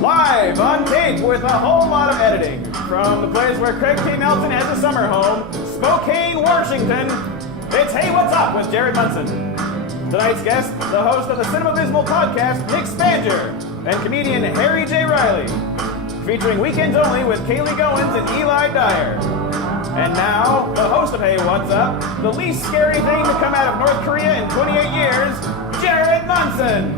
Live on tape with a whole lot of editing from the place where Craig T. Nelson has a summer home, Spokane, Washington. It's Hey, What's Up with Jared Munson. Tonight's guest, the host of the Cinemabysmal podcast, Nick Spanjer, and comedian Harry J. Riley, featuring Weekends Only with Kaylee Goins and Eli Dyer. And now, the host of Hey, What's Up, the least scary thing to come out of North Korea in 28 years, Jared Munson.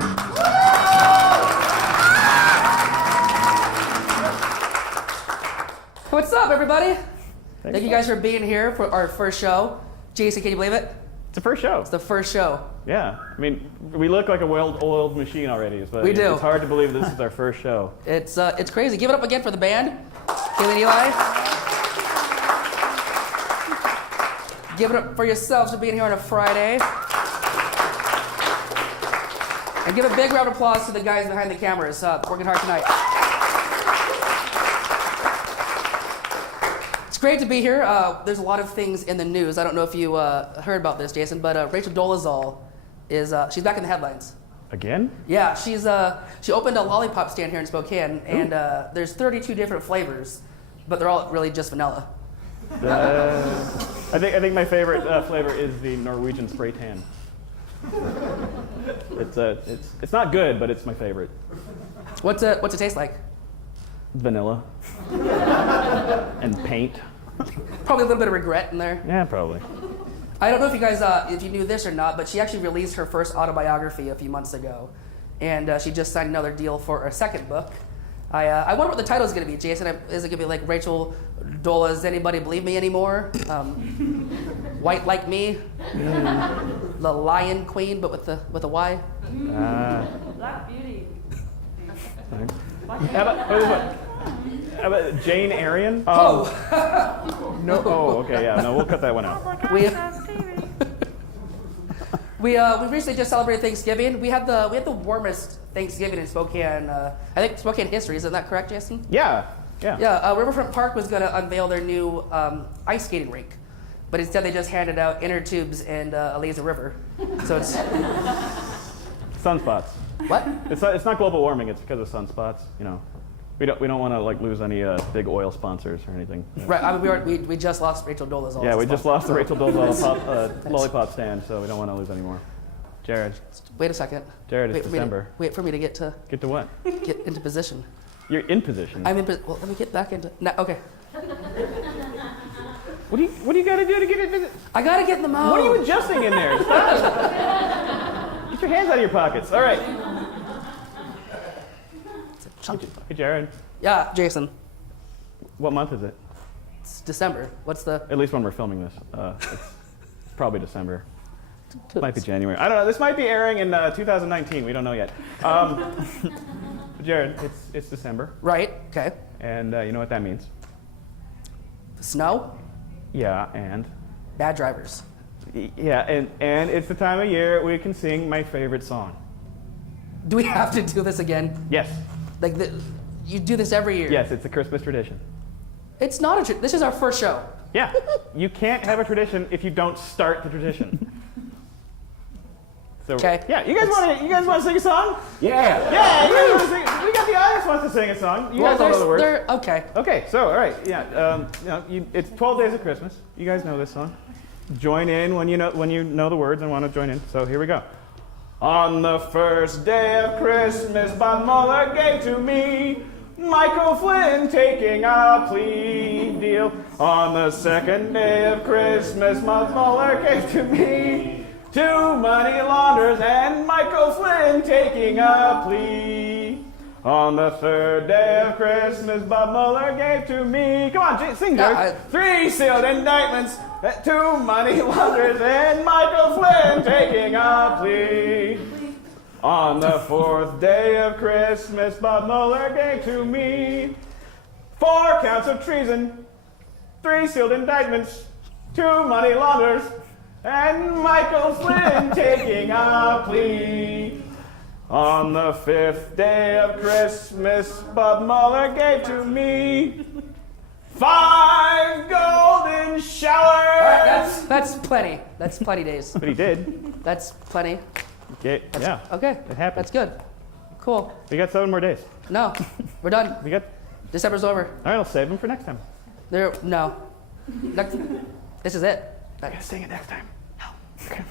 What's up, everybody? Thank you guys for being here for our first show. Jason, can you believe it? It's the first show. It's the first show. Yeah, I mean, we look like a well-oiled machine already, but we do. It's hard to believe this is our first show. It's crazy. Give it up again for the band, Kaylee and Eli. Give it up for yourselves for being here on a Friday. And give a big round of applause to the guys behind the cameras working hard tonight. It's great to be here. There's a lot of things in the news. I don't know if you heard about this, Jason, but Rachel Dolezal she's back in the headlines. Again? Yeah, she opened a lollipop stand here in Spokane, and there's 32 different flavors, but they're all really just vanilla. I think my favorite flavor is the Norwegian spray tan. It's not good, but it's my favorite. What's it taste like? Vanilla. And paint. Probably a little bit of regret in there. Yeah, probably. I don't know if you guys, if you knew this or not, but she actually released her first autobiography a few months ago, and she just signed another deal for a second book. I wonder what the title is going to be, Jason. Is it going to be like Rachel Doles, Anybody Believe Me Anymore? White Like Me? The Lion Queen, but with a Y? Black Beauty. How about Jane Aryan? Oh! No. Oh, okay, yeah. No, we'll cut that one out. We recently just celebrated Thanksgiving. We had the warmest Thanksgiving in Spokane. I think Spokane history. Isn't that correct, Jason? Yeah. Yeah. Riverfront Park was going to unveil their new ice skating rink, but instead they just handed out inner tubes and a lazy river. So it's Sunspots. what? It's not global warming. It's because of sunspots. You know, we don't want to lose any big oil sponsors or anything. Right. I mean, we just lost Rachel Dolezal. Yeah, we just lost the Rachel Dolezal lollipop stand, so we don't want to lose any more. Jared. Wait a second. Jared, it's December. Wait for me to get Get to what? into position. You're in position. I'm in. Well, let me get back into. No, okay. What do you got to do to get in? I gotta get in the mode. What are you adjusting in there? Stop. Get your hands out of your pockets. All right. Hey, Jared. Yeah, Jason. What month is it? It's December. What's the? At least when we're filming this. It's probably December. Might be January. I don't know. This might be airing in 2019. We don't know yet. Jared, it's December. Right. Okay. And you know what that means? Snow. Yeah, and? Bad drivers. Yeah, and it's the time of year we can sing my favorite song. Do we have to do this again? Yes. Like you do this every year. Yes, it's a Christmas tradition. It's not a. This is our first show. Yeah. You can't have a tradition if you don't start the tradition. So, okay. Yeah, you guys want to sing a song? Yeah. Yeah, you guys want to sing. We got the audience wants to sing a song. You guys all know the words. Okay. Okay, so all right, yeah, it's 12 Days of Christmas. You guys know this song. Join in when you know the words and want to join in. So here we go. On the first day of Christmas, Bob Mueller gave to me Michael Flynn taking a plea deal. On the second day of Christmas, Bob Mueller gave to me two money launderers and Michael Flynn taking a plea. On the third day of Christmas, Bob Mueller gave to me. Come on, sing, George. Three sealed indictments, two money launderers and Michael Flynn taking a plea. On the fourth day of Christmas, Bob Mueller gave to me 4 counts of treason, 3 sealed indictments, 2 money launderers, and Michael Flynn taking a plea. On the 5th day of Christmas, Bob Mueller gave to me 5 golden showers. All right, that's plenty. That's plenty days. But he did. That's plenty. Yeah. Okay. It happened. That's good. Cool. We got 7 more days. No, we're done. We got. December's over. All right, I'll save them for next time. No. This is it. I gotta sing it next time. No. Okay.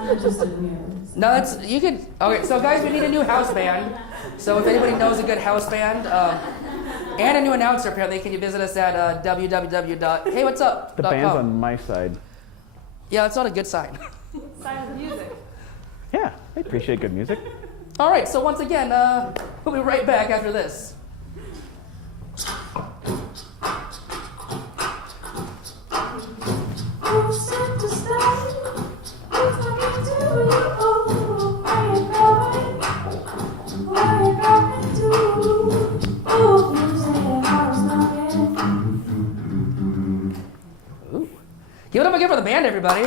I'm just amused. No, that's you can. Okay, so guys, we need a new house band. So if anybody knows a good house band, and a new announcer, apparently, can you visit us at www.heywhatsup.com. The band's on my side. Yeah, that's not a good sign. Sign of music. Yeah, I appreciate good music. All right, so once again, we'll be right back after this. Ooh. Give it up again for the band, everybody.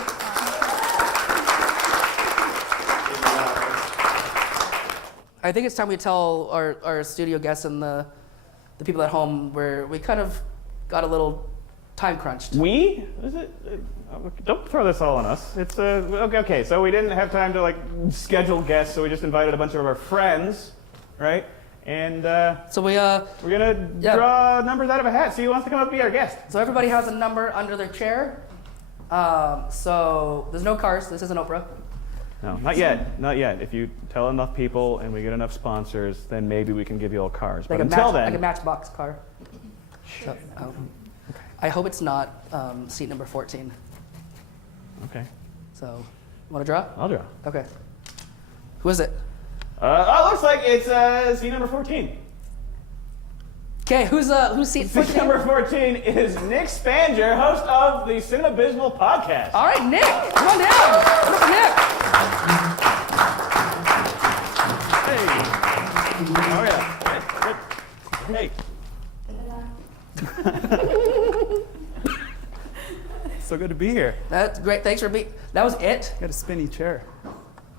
I think it's time we tell our studio guests and the people at home where we kind of got a little time crunched. We? Is it? Don't throw this all on us. It's okay. So we didn't have time to like schedule guests, so we just invited a bunch of our friends, right? And So we're gonna draw numbers out of a hat. See who wants to come up and be our guest. So everybody has a number under their chair. So there's no cars. This isn't Oprah. No, not yet. Not yet. If you tell enough people and we get enough sponsors, then maybe we can give you all cars. But until then, like a Matchbox car. So, I hope it's not seat number 14. okay, So, want to draw? I'll draw. Okay. Who is it? Looks like it's seat number 14. Okay, who's seat Seat 14? number 14 is Nick Spanjer, host of the Cinemabysmal podcast. All right, Nick, come on down. Come on, Nick. Hey. Oh yeah. Hey. So good to be here. That's great. Thanks for being. That was it. Got a spinny chair.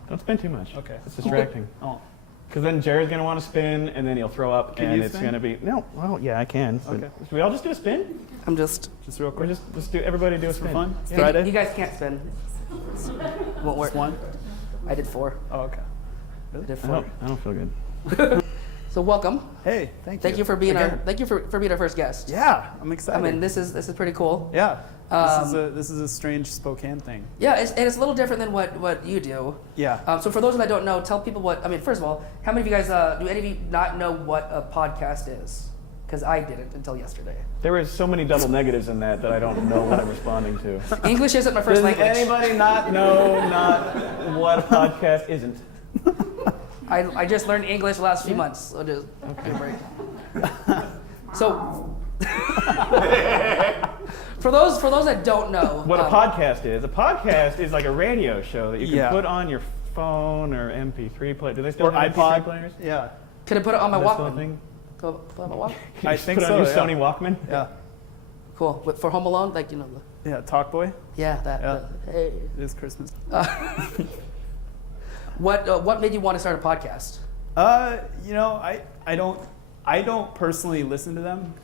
Don't spin too much. Okay. It's distracting. Oh. Because then Jared's gonna want to spin, and then he'll throw up, Can and you it's spin? gonna be no. Well, yeah, I can. But Okay. Should we all just do a spin? I'm just. Just real Or quick. just do everybody do a spin? fun? It's Yeah. Friday? You guys can't spin. Won't work. Just one? I did 4. Oh, okay. I did I 4. don't feel good. So welcome. Hey, thank you. Thank you for being Again. Thank you for being our first guest. Yeah, I'm I excited. mean, this is pretty cool. yeah. Um, This is a strange Spokane thing. Yeah, and it's a little different than what you do. Yeah. So for those that don't know, tell people what. I mean, first of all, how many of you guys do any of you not know what a podcast is? Because I didn't until yesterday. There were so many double negatives in that I don't know what I'm responding to. English isn't my first Does language. anybody not know what a podcast isn't? I just learned English the last few months. So just give a break. So for those that don't know What a podcast is like a radio show that you can Yeah. put on your phone or MP3 player. Do they still Or have iPod. MP3 players? Yeah. could I put it on my That's still a Walkman? thing? Put it on my Walkman? Can I you just think put it on so, your yeah. Sony Walkman? Yeah. Cool. For Home Alone, like Yeah. Talkboy. yeah, that. Yeah. Hey. It is Christmas. What made you want to start a podcast? I don't personally listen to them.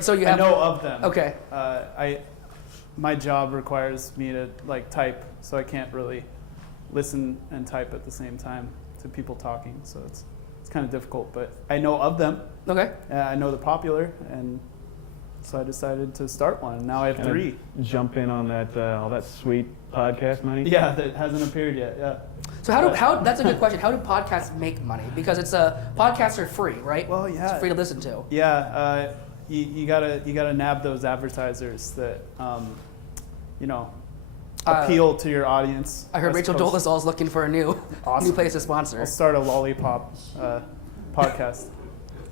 So you I have. know of them. Okay. My job requires me to like type, so I can't really listen and type at the same time to people talking. So it's kind of difficult. But I know of them. Okay. I know they're popular, and so I decided to start one. Now I have Kinda 3. Jump in on that all that sweet podcast money. Yeah, that hasn't appeared yet. Yeah. So how that's a good question. How do podcasts make money? Because podcasts are free, right? Well, yeah. It's free to listen to. Yeah. You gotta nab those advertisers that appeal to your audience. I heard as Rachel opposed- Dolezal is looking for a new Awesome. place to sponsor. I'll start a lollipop podcast.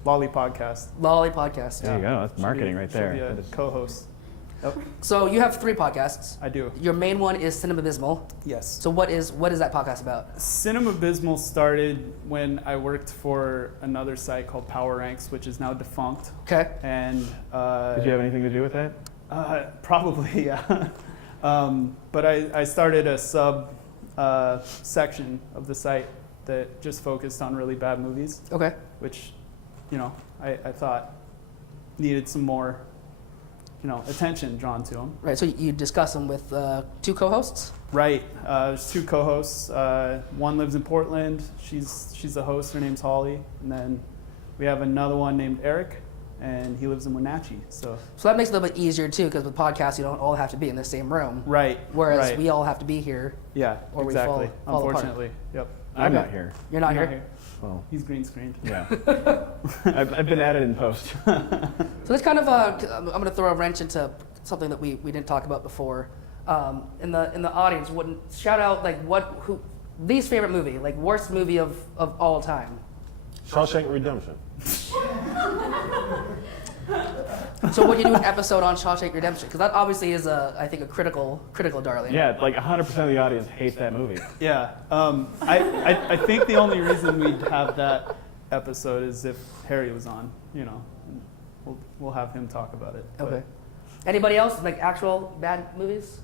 Lolly podcast. Lolly podcast. There you go. That's marketing right there. Should be That a is- co-host. Yep, So you have 3 podcasts. I do. Your main one is Cinemabysmal. Yes. So what is that podcast about? Cinemabysmal started when I worked for another site called Power Ranks, which is now defunct. Okay. And Did you have anything to do with that? probably, yeah. But I started a sub section of the site that just focused on really bad movies, Okay. which, I thought needed some more, attention drawn to them. Right. So you discuss them with 2 co-hosts. Right. There's 2 co-hosts. One lives in Portland. She's the host. Her name's Holly. And then we have another one named Eric, and he lives in Wenatchee. So that makes it a little bit easier too, because with podcasts you don't all have to be in the same room. right. Whereas right. we all have to be here. Yeah. or we exactly. fall apart. Unfortunately. Yep. I'm Okay. not here. You're not You're here. Well, He's green screened. yeah. I've been at it in post. So let's kind of, I'm going to throw a wrench into something that we didn't talk about before. In the audience, shout out like who least favorite movie, like worst movie of all time. Shawshank Redemption. So would you do an episode on Shawshank Redemption? Because that obviously is I think a critical darling. Yeah, like 100% of the audience hates that movie. Yeah. I think the only reason we'd have that episode is if Harry was on. You know, we'll have him talk about it. but- Okay. Anybody else like actual bad movies?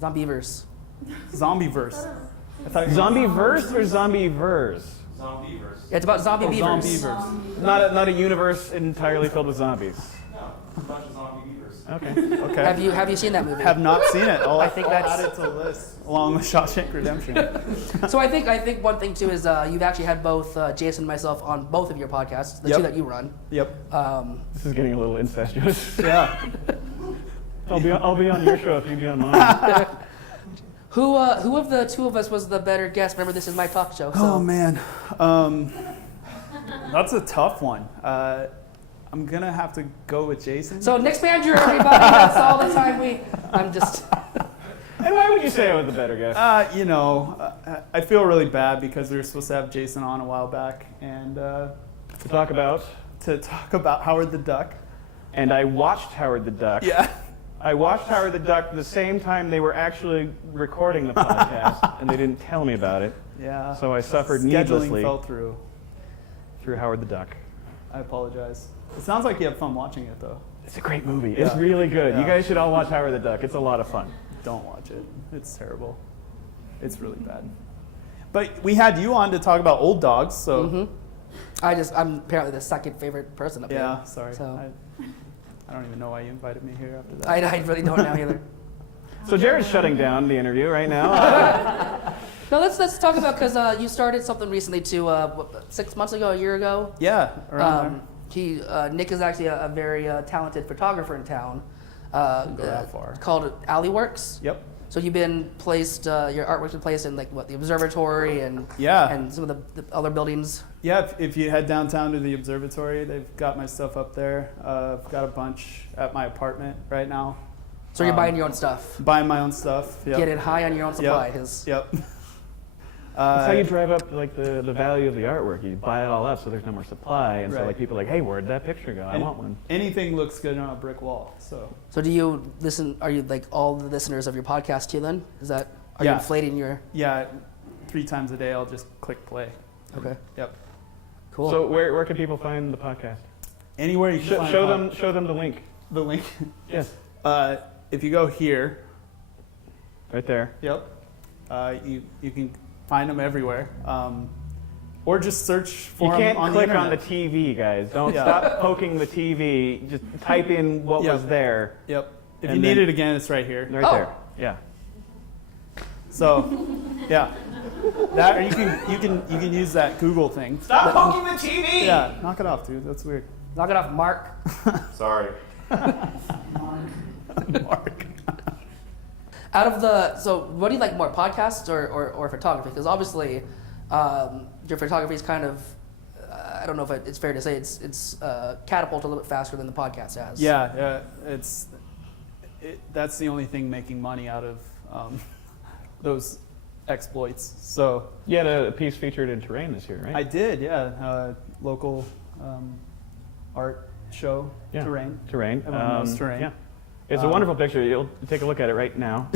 Zombievers. Zombieverse. I thought you were- Zombieverse or Zombieverse? Zombieverse. Yeah, it's about zombie Oh, beavers. Zombieverse. Not a universe entirely filled with zombies. No, a bunch of zombie beavers. Okay. Okay. Have you seen that movie? Have not seen it. I think I'll that's- add it to the list along with Shawshank Redemption. So I think one thing too is you've actually had both Jason and myself on both of your podcasts, the Yep. two that you run. Yep. This is getting a little incestuous. Yeah. I'll be on your show if you be on mine. Who of the two of us was the better guest? Remember, this is my talk show. So. Oh man, that's a tough one. I'm gonna have to go with Jason. So Nick Spanjer, everybody. That's all the time I'm just. And why would you say I was the better guest? I feel really bad because we were supposed to have Jason on a while back and To talk about. to talk about Howard the Duck. And I watched Howard the Duck. Yeah. I watched Howard the Duck the same time they were actually recording the podcast, and they didn't tell me about it. Yeah. So I suffered Scheduling needlessly fell through. through Howard the Duck. I apologize. It sounds like you have fun watching it though. It's a great movie. It's Yeah. really good. You Yeah. guys should all watch Howard the Duck. It's a lot of fun. Don't watch it. It's terrible. It's really bad. But we had you on to talk about Old Dogs, so I'm apparently the second favorite person up yeah. here. Sorry. So I don't even know why you invited me here after that. I really don't know either. So Jared's shutting down the interview right now. No, let's talk about because you started something recently too. 6 months ago, a year ago. Yeah. Around there. Nick is actually a very talented photographer in town. Go that far. Called Alley Works. Yep. So you've been placed, your artwork's been placed in like what, the observatory and Yeah. and some of the other buildings. Yeah, if you head downtown to the observatory, they've got my stuff up there. I've got a bunch at my apartment right now. So you're buying your own stuff. Buying my own stuff. Yep. Getting high on your own supply. Yep. 'Cause- Yep. That's how you drive up like the value of the artwork. You buy it all up so there's no more supply, and so Right. like people are like, hey, where'd that picture go? I want one. Anything looks good on a brick wall. So So do you listen? Are you like all the listeners of your podcast too? Then is that are you Yeah. inflating your? yeah, 3 times a day I'll just click play. Okay. Yep. Cool. So where can people find the podcast? Anywhere you can find Show them the link. the link. Yes, If you go here, right there. yep, you can find them everywhere. Or just search You for them can't on click the on the internet. TV, guys. Don't Yeah. stop poking the TV. Just type in what Yeah. was there. Yep. If And you need then- it again, it's right here. Right Oh. there. Yeah. So, yeah, that or you can use that Google thing. Stop poking the TV! Yeah, knock it off, dude. That's weird. Knock it off, Mark. Sorry. Mark. Out of the what do you like more, podcasts or photography? Because obviously, your photography is kind of I don't know if it's fair to say it's catapulted a little bit faster than the podcast has. Yeah, that's the only thing making money out of those exploits. So You had a piece featured in Terrain this year, right? I did, yeah. Local art show, Yeah. Terrain. Terrain. Everyone knows Terrain. Yeah. It's a wonderful picture. You'll take a look at it right now.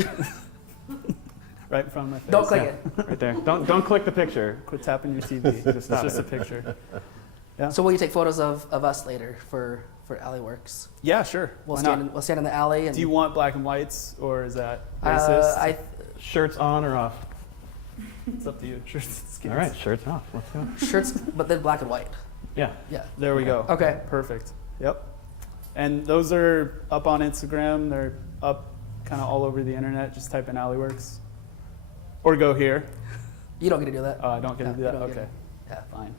Right in front of my face. Don't click Yeah. Right there. Don't click the picture. Quit tapping your TV. It's stop just a it. picture. it. So will you take photos of us later for Alley Works? Yeah, sure. We'll Why stand not? we'll stand in the alley and Do you want black and whites or is that racist? Shirts on or off? It's up to you. Shirts and skins. All right, shirts off. Let's go. shirts, but then black and white. Yeah. Yeah. There we go. Okay. Perfect. Yep. And those are up on Instagram. They're up kind of all over the internet. Just type in Alleyworks. Or go here. You don't get to do that. Oh, I don't get to do you that? don't get Okay, Yeah. fine.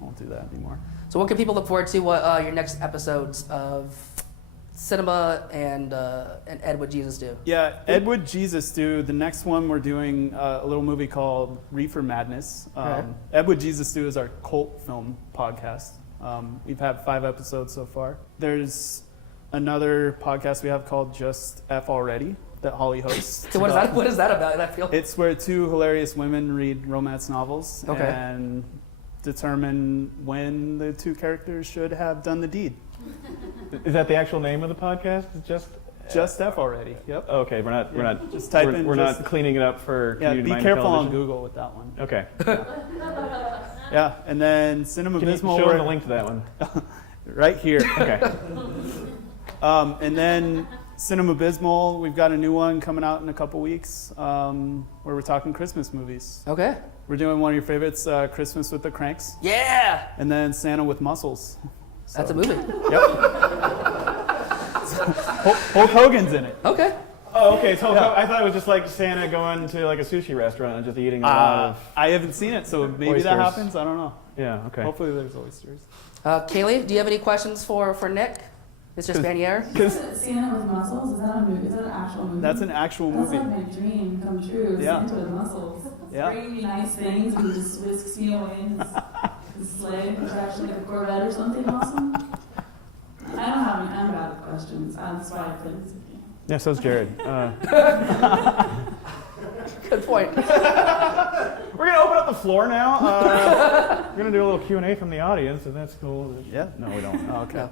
I won't do that anymore. So what can people look forward to? What your next episodes of Cinema and Ed Would Jesus Do? Yeah, Ed Would Jesus Do. The next one we're doing a little movie called Reefer Madness. Right. Ed Would Jesus Do is our cult film podcast. We've had 5 episodes so far. There's another podcast we have called Just F Already that Holly hosts. So what is that about? I feel It's where 2 hilarious women read romance novels Okay. and determine when the 2 characters should have done the deed. Is that the actual name of the podcast? Just F Already. Yep. Okay, we're not. Just type in. We're just, not cleaning it up for Yeah, community be minded careful on television. Google with that one. Okay. Yeah, and then Can you Cinemabysmal. show them the link to that one? Right here. Okay. And then Cinemabysmal, we've got a new one coming out in a couple weeks where we're talking Christmas movies. Okay. We're doing one of your favorites, Christmas with the Cranks, Yeah, and then Santa with Muscles. that's a movie. Yep. Hulk Hogan's in it. Okay. Oh, okay. So Yeah. I thought it was just like Santa going to like a sushi restaurant and just eating a lot of. I haven't seen it, so maybe Oysters. that happens. I don't know. Yeah. Okay. Hopefully there's oysters. Kaylee, do you have any questions for Nick, Mr. Spanjer? Is it Santa with muscles? Is that a movie? Is that an actual movie? That's an actual That's movie. like my dream come true. Yeah. Santa with muscles. Yeah. Bringing me nice things and just whisks me away in his sleigh. It's actually like a Corvette or something awesome. I don't have any. I'm bad at questions. That's why I played this game. Yeah. So's Jared. Good point. We're gonna open up the floor now. We're gonna do a little Q&A from the audience, and that's cool. Yeah. No, we don't. Oh, okay.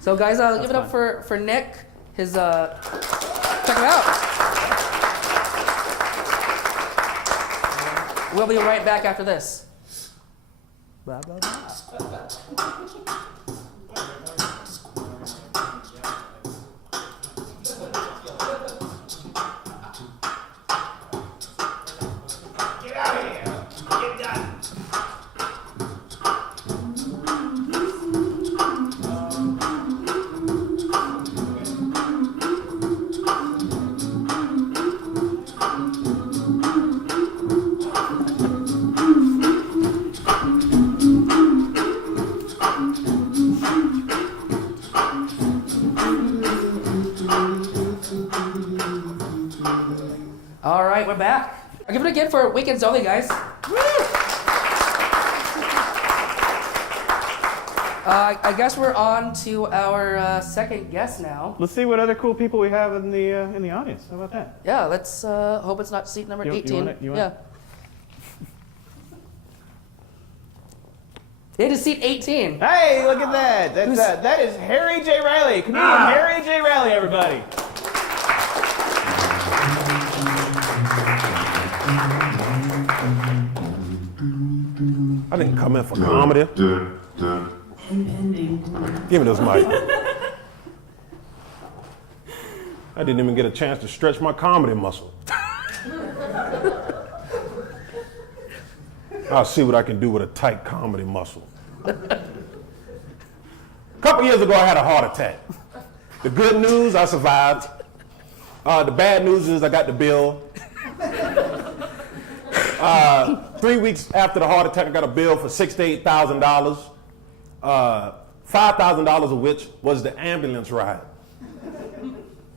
So guys, give it up for Nick. His check it out. We'll be right back after this. Blah, blah, blah. All right, we're back. I'll give it again for Weekends Only, guys. I guess we're on to our second guest now. Let's see what other cool people we have in the audience. How about that? Yeah, let's hope it's not seat number You 18. want it? You want yeah. It is seat 18. Hey, look at that! That is Harry J. Riley, comedian Harry J. Riley, everybody. I didn't come in for comedy. Impending. Give me this mic. I didn't even get a chance to stretch my comedy muscle. I'll see what I can do with a tight comedy muscle. A couple years ago, I had a heart attack. The good news, I survived. The bad news is I got the bill. 3 weeks after the heart attack, I got a bill for $68,000. $5,000 of which was the ambulance ride.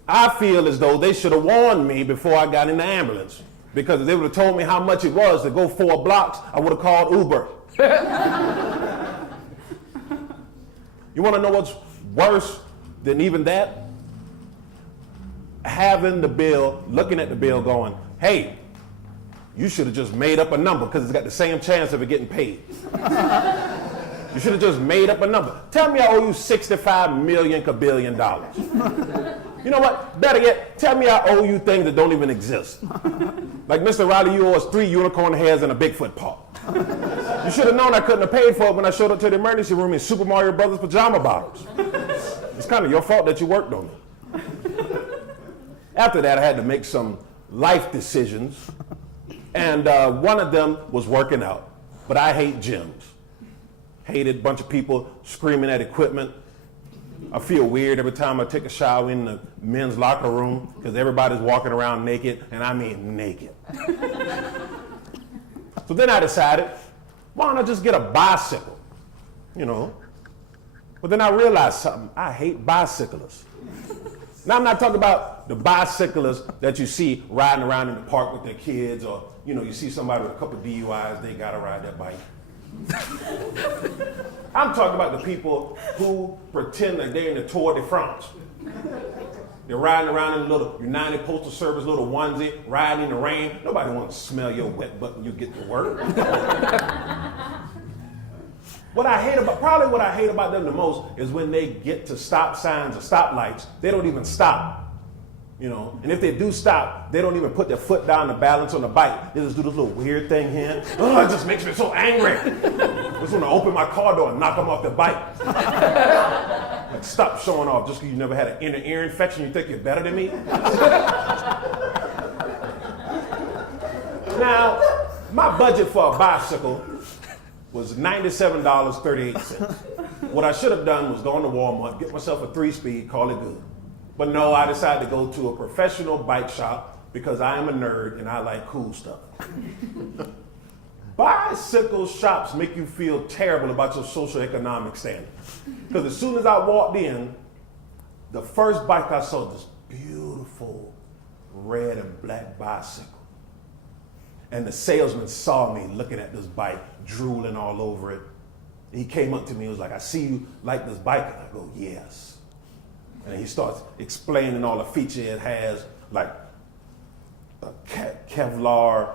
I feel as though they should have warned me before I got in the ambulance, because if they would have told me how much it was to go 4 blocks, I would have called Uber. You want to know what's worse than even that? Having the bill, looking at the bill going, hey, you should have just made up a number because it's got the same chance of it getting paid. You should have just made up a number. Tell me I owe you $65 million kabillion. You know what? Better yet, tell me I owe you things that don't even exist. Like Mr. Riley, you owe us 3 unicorn heads and a Bigfoot paw. You should have known I couldn't have paid for it when I showed up to the emergency room in Super Mario Brothers pajama bottoms. It's kind of your fault that you worked on me. After that, I had to make some life decisions, and one of them was working out. But I hate gyms. Hated a bunch of people screaming at equipment. I feel weird every time I take a shower in the men's locker room because everybody's walking around naked, and I mean naked. So then I decided, why don't I just get a bicycle, you know? But then I realized something. I hate bicyclists. Now, I'm not talking about the bicyclists that you see riding around in the park with their kids, or, you know, you see somebody with a couple DUIs, they gotta ride their bike. I'm talking about the people who pretend that they're in the Tour de France. They're riding around in a little United Postal Service little onesie, riding in the rain. Nobody wants to smell your wet butt when you get to work. What I hate about them the most is when they get to stop signs or stoplights, they don't even stop. You know, and if they do stop, they don't even put their foot down to balance on the bike. They just do this little weird thing here. Oh, it just makes me so angry. I just want to open my car door and knock them off the bike. Like, stop showing off just because you never had an inner ear infection. You think you're better than me? Now, my budget for a bicycle was $97.38. What I should have done was gone to Walmart, get myself a 3-speed, call it good. But no, I decided to go to a professional bike shop because I am a nerd and I like cool stuff. Bicycle shops make you feel terrible about your socioeconomic standing. Because as soon as I walked in, the first bike I saw was this beautiful red and black bicycle. And the salesman saw me looking at this bike, drooling all over it. He came up to me and was like, I see you like this bike. And I go, yes. And he starts explaining all the features it has, like Kevlar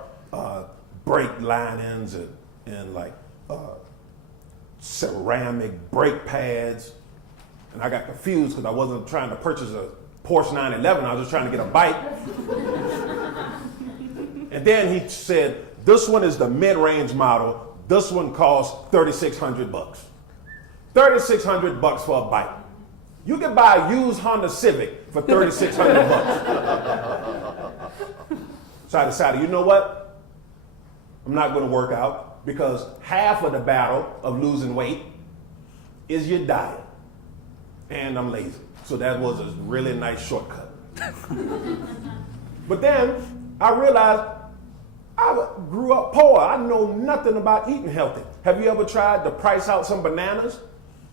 brake linings and like ceramic brake pads. And I got confused because I wasn't trying to purchase a Porsche 911. I was just trying to get a bike. And then he said, this one is the mid-range model. This one costs $3,600. $3,600 for a bike. You can buy a used Honda Civic for $3,600. So I decided, you know what? I'm not going to work out because half of the battle of losing weight is your diet. And I'm lazy. So that was a really nice shortcut. But then I realized I grew up poor. I know nothing about eating healthy. Have you ever tried to price out some bananas?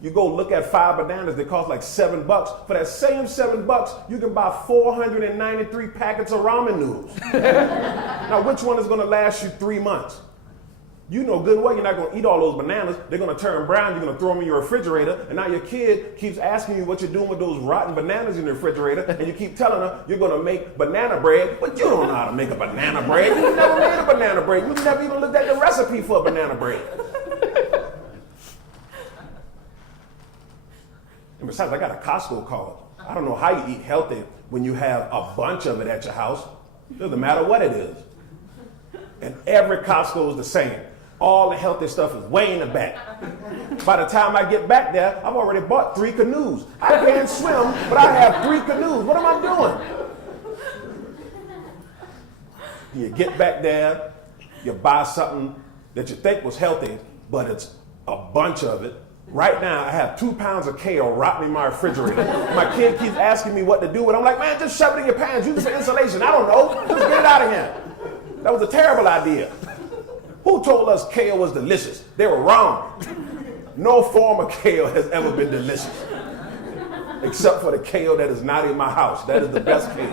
You go look at 5 bananas, they cost like $7. For that same $7, you can buy 493 packets of ramen noodles. Now, which one is gonna last you 3 months? You know good and well you're not gonna eat all those bananas. They're gonna turn brown, you're gonna throw them in your refrigerator, and now your kid keeps asking you what you're doing with those rotten bananas in the refrigerator, and you keep telling her you're gonna make banana bread, but you don't know how to make a banana bread. You've never made a banana bread. You've never even looked at the recipe for a banana bread. And besides, I got a Costco card. I don't know how you eat healthy when you have a bunch of it at your house. It doesn't matter what it is. And every Costco is the same. All the healthy stuff is way in the back. By the time I get back there, I've already bought 3 canoes. I can't swim, but I have 3 canoes. What am I doing? You get back there, you buy something that you think was healthy, but it's a bunch of it. Right now, I have 2 pounds of kale rotting in my refrigerator. My kid keeps asking me what to do with it. I'm like, man, just shove it in your pants. Use it for insulation. I don't know. Just get it out of here. That was a terrible idea. Who told us kale was delicious? They were wrong. No form of kale has ever been delicious. Except for the kale that is not in my house. That is the best kale.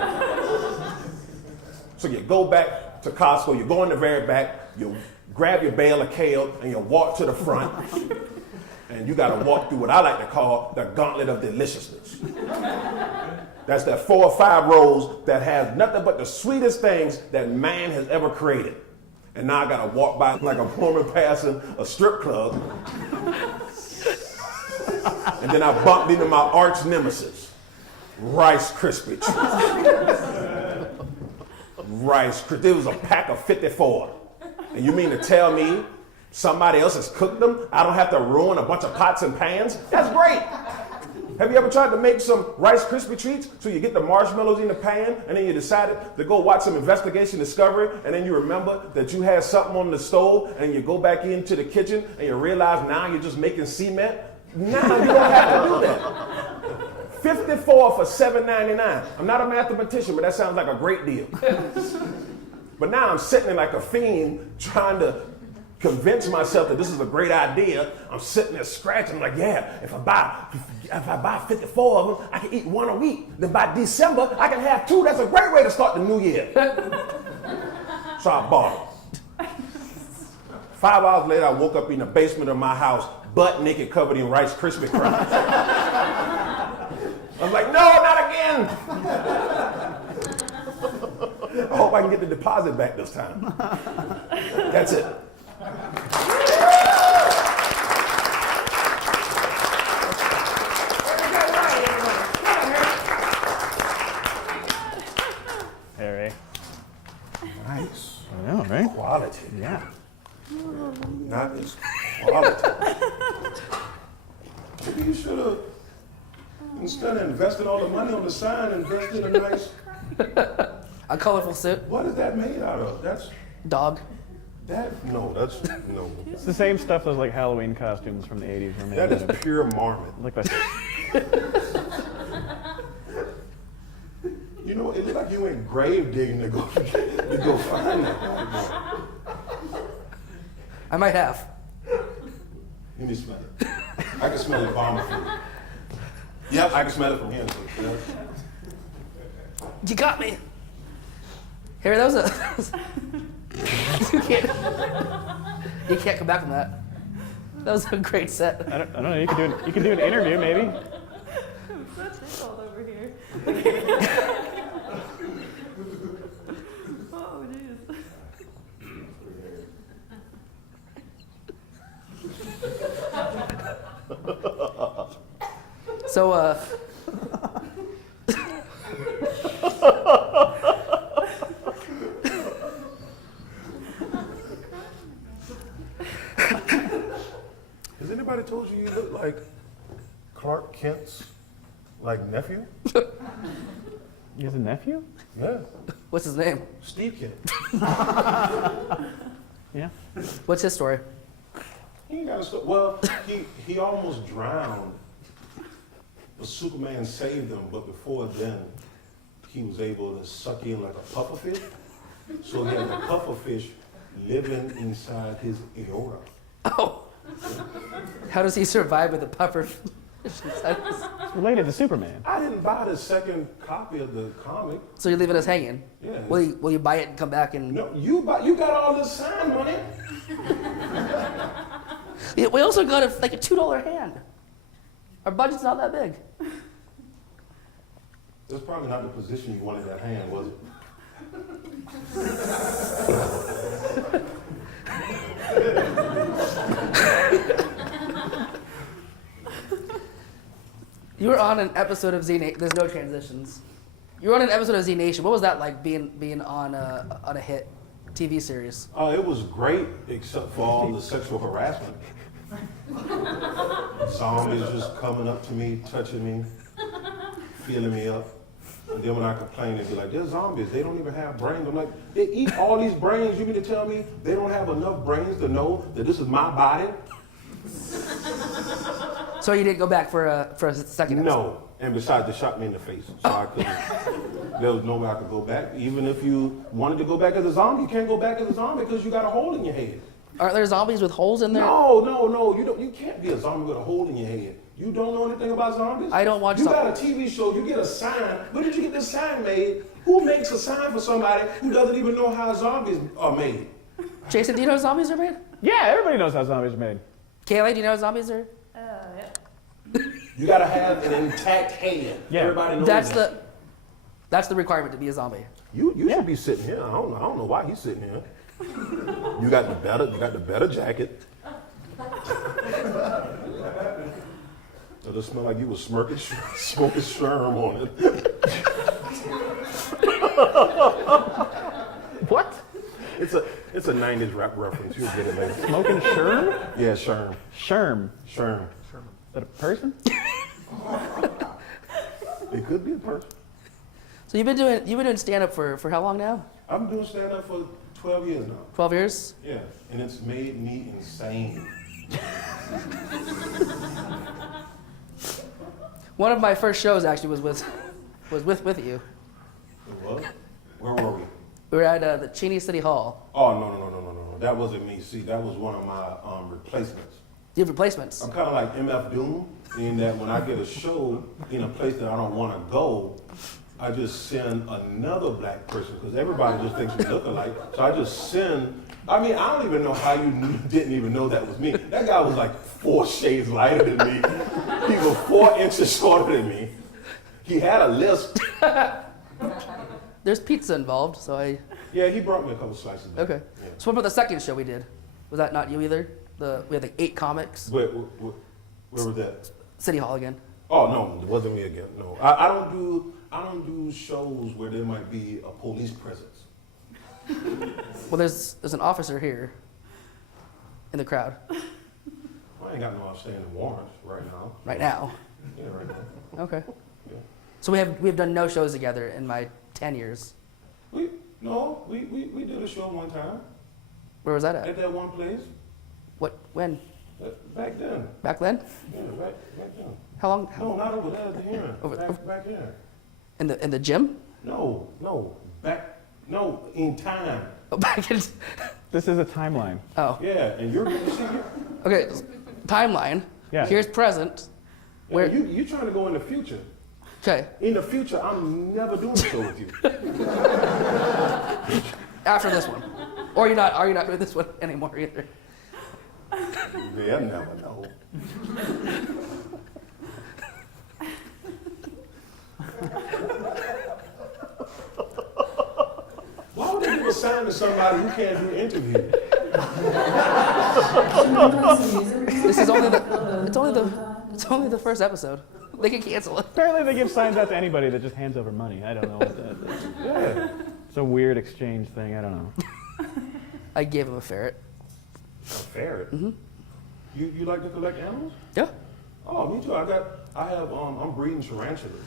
So you go back to Costco, you go in the very back, you grab your bale of kale, and you walk to the front. And you got to walk through what I like to call the gauntlet of deliciousness. That's that 4 or 5 rows that has nothing but the sweetest things that man has ever created. And now I got to walk by like a woman passing a strip club. And then I bumped into my arch nemesis, Rice Krispie treats. Rice Krispie. It was a pack of 54. And you mean to tell me somebody else has cooked them? I don't have to ruin a bunch of pots and pans? That's great. Have you ever tried to make some Rice Krispie treats? So you get the marshmallows in the pan, and then you decided to go watch some Investigation Discovery, and then you remember that you had something on the stove, and you go back into the kitchen, and you realize now you're just making cement? Now you don't have to do that. 54 for $7.99. I'm not a mathematician, but that sounds like a great deal. But now I'm sitting there like a fiend trying to convince myself that this is a great idea. I'm sitting there scratching like, yeah, if I buy 54 of them, I can eat one a week. Then by December, I can have 2. That's a great way to start the new year. So I bought it. 5 hours later, I woke up in the basement of my house, butt naked, covered in Rice Krispie Crumbs. I was like, no, not again. I hope I can get the deposit back this time. That's it. Harry. Nice. I know, right? Quality. Yeah. Not as quality. Maybe you should have, instead of investing all the money on the sign, invested in a nice. A colorful suit. What is that made out of? Dog. No. It's the same stuff as like Halloween costumes from the 80s were made That out is of. pure marmot. Like that. You know, it looked like you went grave digging to go find that. I might have. Let me smell it. I can smell the vomit from it. Yep, I can smell it from here. You got me. Harry, that was a. you can't come back from that. That was a great set. I don't know. You could do an interview maybe. Such all over here. Oh, jeez. So, Has anybody told you you look like Clark Kent's nephew? He has a nephew? Yeah, what's his name? Steve Kent. Yeah. What's his story? He ain't got a story. Well, he almost drowned, but Superman saved him. But before then, he was able to suck in like a pufferfish. So he had the pufferfish living inside his aorta. Oh. How does he survive with a puffer? It's related to Superman. I didn't buy the second copy of the comic. So you're leaving us hanging? Yeah. Will you buy it and come back and? No, you got all this sign money. Yeah, we also got a $2 hand. Our budget's not that big. That's probably not the position you wanted that hand, was it? You were on an episode of Z Nation. There's no transitions. You were on an episode of Z Nation. What was that like being on a hit TV series? It was great, except for all the sexual harassment. Zombies just coming up to me, touching me, feeling me up. And then when I complain, they'd be like, they're zombies. They don't even have brains. I'm like, they eat all these brains. You mean to tell me they don't have enough brains to know that this is my body? So you didn't go back for a second episode? No. And besides, they shot me in the face. So I couldn't. There was no way I could go back. Even if you wanted to go back as a zombie, you can't go back as a zombie because you got a hole in your head. Aren't there zombies with holes in there? No. You can't be a zombie with a hole in your head. You don't know anything about zombies? I don't watch You got a TV show, you get a sign. Where did you get this sign made? Who makes a sign for somebody who doesn't even know how zombies are made? Jason, do you know how zombies are made? Yeah, everybody knows how zombies are made. Kaylee, do you know how zombies are? Yeah. You gotta have an intact head. Yeah. Everybody knows That's the requirement to be a zombie. You should be sitting here. I don't know why he's sitting here. You got the better jacket. It'll smell like you was smoking sherm on it. What? It's a 90s rap reference. You'll get it later. Smoking sherm? Yeah, sherm. Sherm. Sherm. Is that a person? It could be a person. So you've been doing stand up for how long now? I've been doing stand-up for 12 years now. 12 years? Yeah, and it's made me insane. One of my first shows actually was with you. It was? Where were we? We were at the Cheney City Hall. Oh, no. That wasn't me. See, that was one of my replacements. You have replacements. I'm kind of like MF Doom in that when I get a show in a place that I don't want to go, I just send another black person because everybody just thinks we look alike. So I just send. I mean, I don't even know how you didn't even know that was me. That guy was like 4 shades lighter than me. He was 4 inches shorter than me. He had a lisp. There's pizza involved, so I. Yeah, he brought me a couple slices. Okay. Yeah. So what about the second show we did? Was that not you either? We had like 8 comics. Where was that? City Hall again. Oh no, it wasn't me again. No, I don't do shows where there might be a police presence. Well, there's an officer here in the crowd I ain't got no outstanding warrants right now. right now. Yeah, right now. Okay. Yeah. So we've done no shows together in my 10 years. We did a show one time Where was that at at? that one place. When? Back then. Back then? Yeah, back then. How long? No, not over there at the hearing. Over- Back there. In the gym? No, in time. Oh, back in. This is a timeline. Oh. Yeah, and you're gonna see it. Okay. Timeline. Yeah. Here's present. Where? Where you trying to go in the future? Okay. In the future, I'm never doing a show with you. After this one. Or are you not doing this one anymore either? They'll never know. Why would they give a sign to somebody who can't do an interview? This is it's only the first episode. They can cancel it. Apparently they give signs out to anybody that just hands over money. I don't know what that is. Yeah. It's a weird exchange thing. I don't know. I gave him a ferret. A ferret. Mm-hmm. You like to collect animals? Yeah. Oh, me too. I'm breeding tarantulas.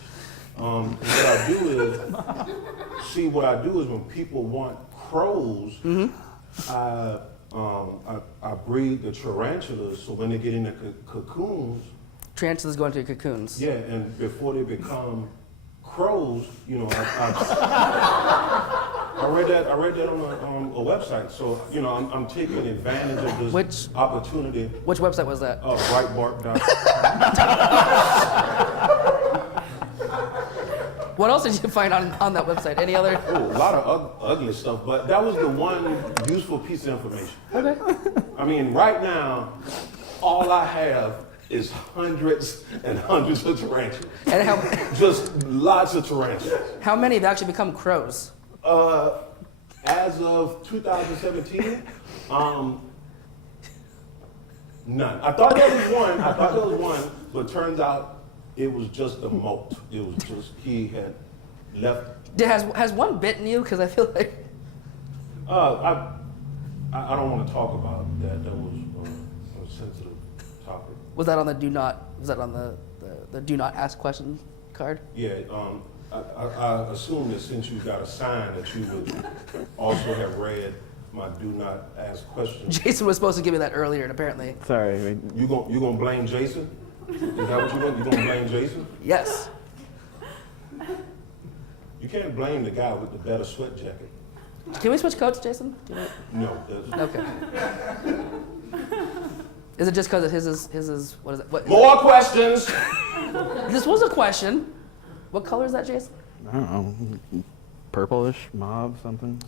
What I do is when people want crows, I breed the tarantulas so when they get in the cocoons. Tarantulas go into cocoons. Yeah, and before they become crows, I read that on a website. So I'm taking advantage of this opportunity. Which website was that? Breitbart.com. What else did you find on that website? Any other? Oh, a lot of ugly stuff, but that was the one useful piece of information. Okay. I mean, right now, all I have is hundreds and hundreds of tarantulas. And Just lots of tarantulas. how many have actually become crows? As of 2017, none. I thought there was one, but turns out it was just a molt. It was just, he had left. Has one bitten you? Because I feel like. I don't want to talk about that. That was a sensitive topic. Was that on the do not? Was that on the do not ask questions card? Yeah. I assume that since you got a sign that you would also have read my do not ask questions. Jason was supposed to give me that earlier, and apparently. Sorry. I mean, You gonna blame Jason? Is that what you gonna? You gonna blame Jason? Yes. You can't blame the guy with the better sweat jacket. Can we switch coats, Jason? No. That's, Okay. Is it just because his is what is it? What? More questions. This was a question. What color is that, Jason? I don't know. Purplish, mauve, something.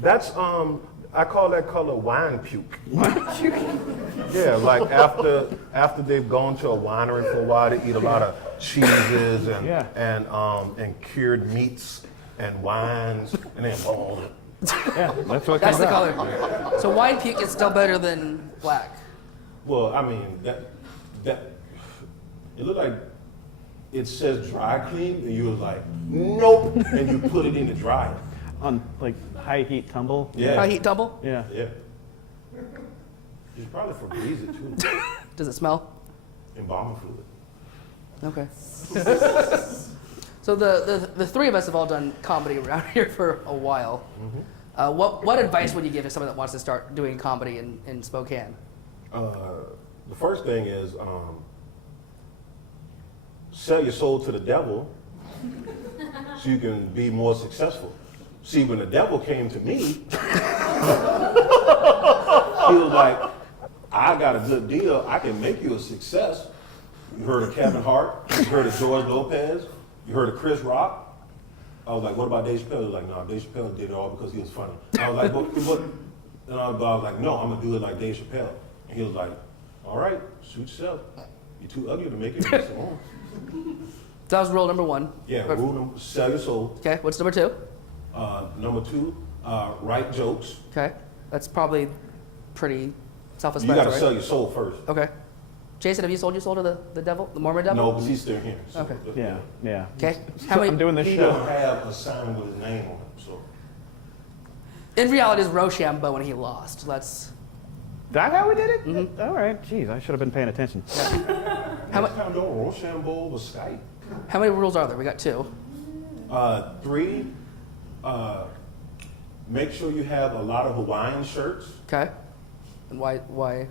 That's I call that color wine puke. Yeah, like after they've gone to a winery for a while, they eat a lot of cheeses and cured meats and wines, and then Yeah, that's what That's comes the out. color. So wine puke is still better than black. Well, I mean that it looked like it says dry clean, and you was like, nope, and you put it in the dryer. On like high heat tumble. Yeah. High heat tumble? Yeah. Yeah. You should probably Febreze it too. Does it smell? Embalming fluid. Okay. So the three of us have all done comedy around here for a while. Mm-hmm. What advice would you give to someone that wants to start doing comedy in Spokane? The first thing is sell your soul to the devil so you can be more successful. See, when the devil came to me, he was like, I got a good deal. I can make you a success. You heard of Kevin Hart? You heard of George Lopez? You heard of Chris Rock? I was like, what about Dave Chappelle? He was like, no, Dave Chappelle did it all because he was funny. I was like, what? And I was like, no, I'm going to do it like Dave Chappelle. And he was like, all right, suit yourself. You're too ugly to make it. So That was rule number 1. yeah, rule number, sell your soul. Okay, what's number 2? Number 2, write jokes. Okay, that's probably pretty You self-explanatory. got to sell your soul first. Okay. Jason, have you sold your soul to the devil, the Mormon devil? No, because he's still here. So, Okay. Yeah. Okay. So I'm doing this He show. doesn't have a sign with his name on it. So In reality, it's Rochambeau and he lost. That's That how we did it? All right. Jeez, I should have been paying attention. next time, don't Rochambeau with Skype. how many rules are there? We got 2. 3, make sure you have a lot of Hawaiian shirts. Okay. And why?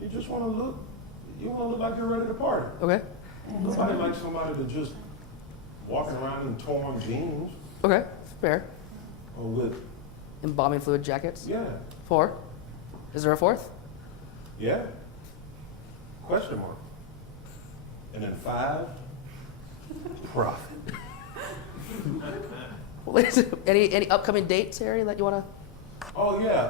You just want to look. You want to look like you're ready to party. Okay. Nobody likes somebody to just walking around in torn jeans Okay. Fair. or with Embalming fluid jackets. yeah. 4. Is there a 4th? Yeah. Question mark. And then 5, profit. Any upcoming dates, Harry, that you want to? Oh yeah.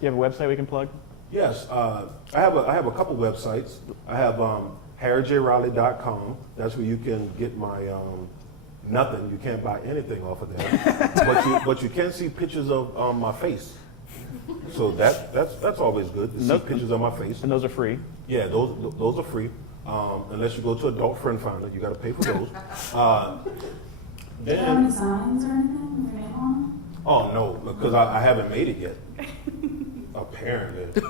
Do you have a website we can plug? Yes. I have a couple websites. I have harryjriley.com. That's where you can get my nothing. You can't buy anything off of there. but you can see pictures of my face. So that's always good to see pictures of my face. And those are free. Yeah, those are free. Unless you go to Adult Friend Finder, you got to pay for those. Do you have any signs or anything with your name on them? Oh no, because I haven't made it yet. Apparently.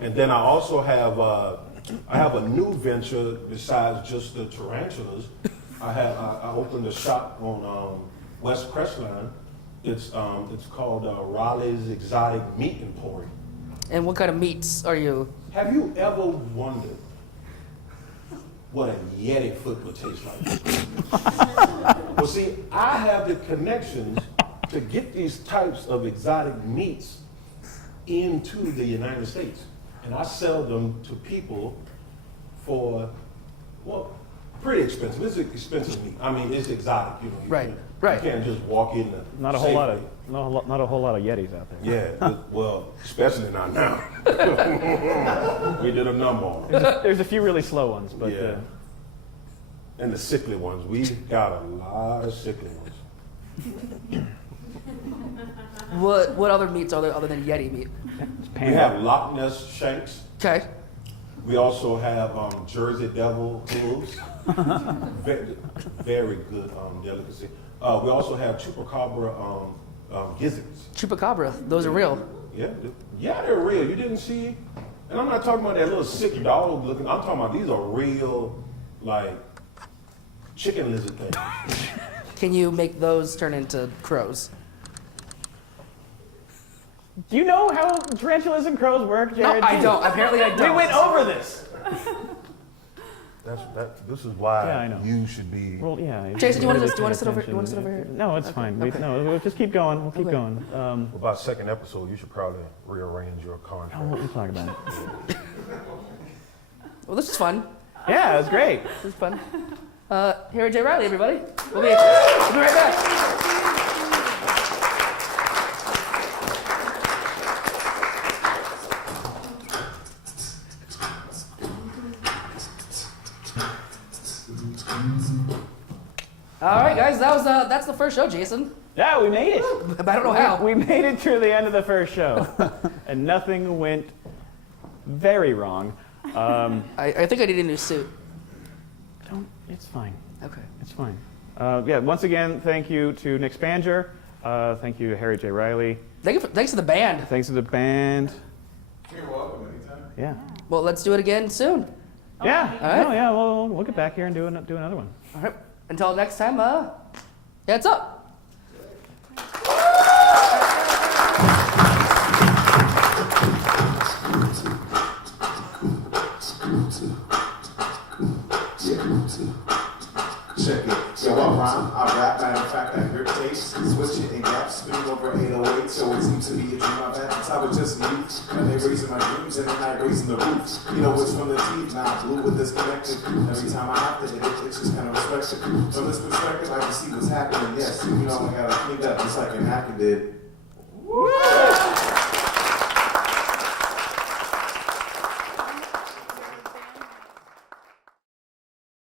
And then I also have a new venture besides just the tarantulas. I opened a shop on West Crestline. It's called Raleigh's Exotic Meat Emporium. And what kind of meats are you? Have you ever wondered what a Yeti foot would taste like? Well, see, I have the connections to get these types of exotic meats into the United States. And I sell them to people for, well, pretty expensive. It's expensive meat. I mean, it's exotic, you know. Right. You can't just walk in the Not a whole lot of Yetis out there. Yeah, well, especially not now. We did a number on it. There's a few really slow ones, but Yeah. And the sickly ones. We got a lot of sickly ones. What other meats are there other than Yeti meat? it's We pan. have Loch Ness shanks. Okay. We also have Jersey Devil hooves. Very, very good delicacy. We also have chupacabra gizzards. Chupacabra. Those are real. Yeah, they're real. You didn't see, and I'm not talking about that little sick dog looking. I'm talking about these are real, like chicken lizard things. Can you make those turn into crows? Do you know how tarantulas and crows work, No, Jared? I don't. Apparently, I don't. We went over this. This is why Yeah, I know. you should be. Well, yeah. Jason, do you want really to sit over? pay You want to sit over here? No, it's fine. No, we'll just keep going. We'll keep Okay. going. About second episode, you should probably rearrange your contract. We'll talk about it. Well, this is fun. Yeah, it was great. This is fun. Harry J. Riley, everybody. We'll be right back. All right, guys, that's the first show, Jason. Yeah, we made it. But I don't know how. We made it through the end of the first show, and nothing went very wrong. I think I need a new suit. It's fine. Okay. It's fine. Yeah. Once again, thank you to Nick Spanjer. Thank you to Harry J. Riley. Thanks to the band. Thanks to the band. You're welcome anytime. Yeah. Well, let's do it again soon. Yeah. All right. No, yeah. We'll get back here and do another one. All right. Until next time, heads up. Yo, I rhyme, I rap, matter of fact, I grip tapes, switch it in gaps, spinning over 808, so it seems to be a dream I've had since I was just a youth. And they raising my dreams and then I raising the roof. You know, it's from the teeth, now I'm blue with this connected. Every time I have to hit it, it's just kind of respected. From this perspective, I can see what's happening, yes. You know, I gotta clean up just like an hacker did.